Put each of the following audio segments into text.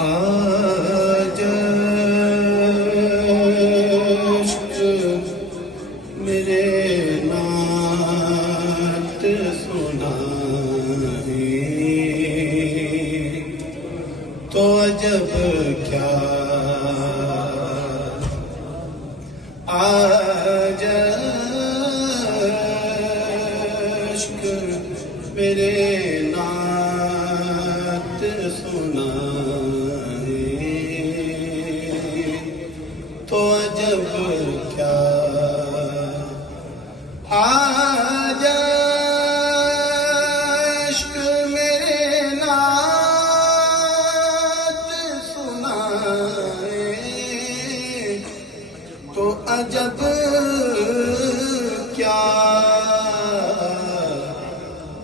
آج عشق میرے نعت سنائے تو عجب کیا آج عشق میرے نعت سنائے تو عجب کیا آج عشق میرے نعت سنائے تو عجب کیا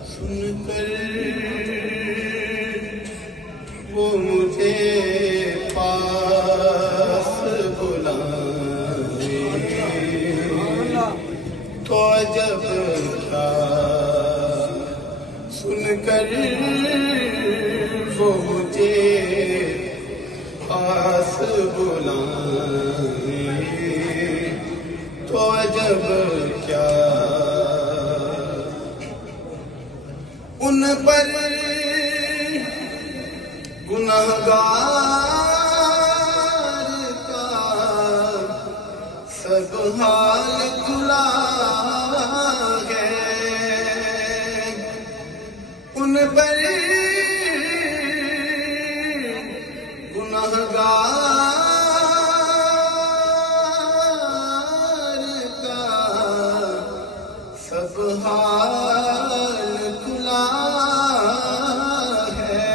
سن کر وہ مجھے پاس بلائے تو عجب کیا سن کر وہ مجھے پاس بلائے تو عجب کیا ان پر گنہگار کا سب حال کھلا ہے ان پر گنہگار کا سب حال کھلا ہے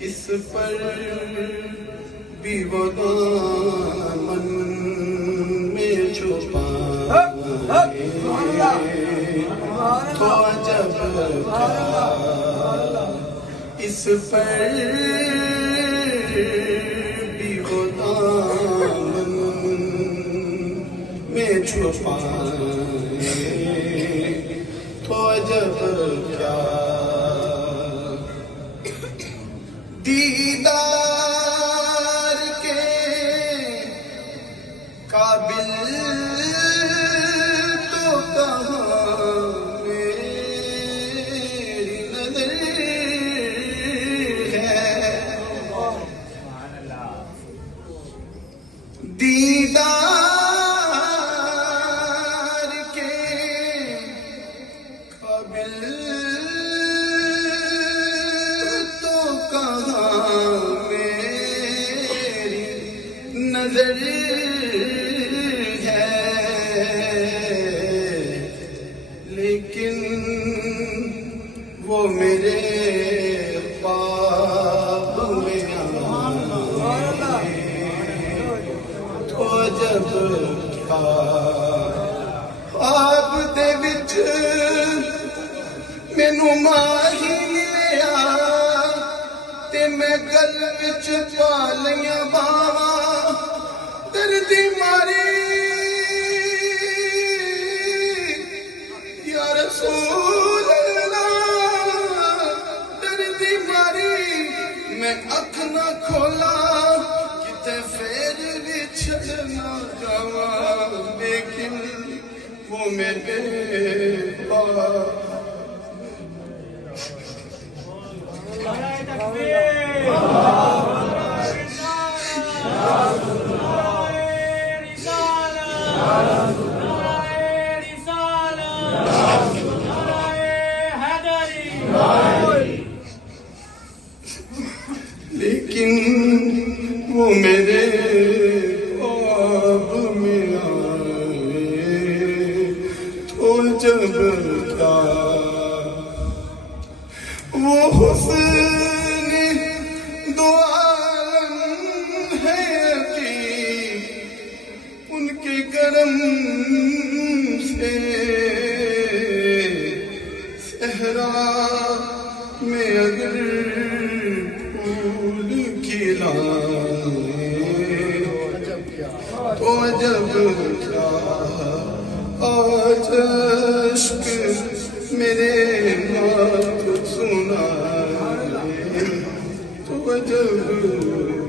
اس پر بھی وہ دامن میں چھپا تو عجب کیا اس پر بھی وہ دامن میں چھپائے تو عجب کیا دیدار کے قابل تو کہاں میری نظر ہے دیدار کے قابل تو کہاں میری نظر ہے لیکن وہ میرے خواب میں آئے تو عجب کیا خواب دے وچ مینوں ماہی ملیا تے میں گل وچ پا لیاں باواں دردی ماری یا رسول اللہ دردی ماری میں اکھ نہ کھولا کتے پھر بھی چھڑنا جاواں لیکن وہ میرے پاس لیکن وہ میرے خواب میں آئے تو جب کیا وہ حسن دو عالم ہے یقین ان کے کرم سے صحرا میں اگر پھول کھلائے تو عجب کیا آج عشق میرے نعت سنائے وجب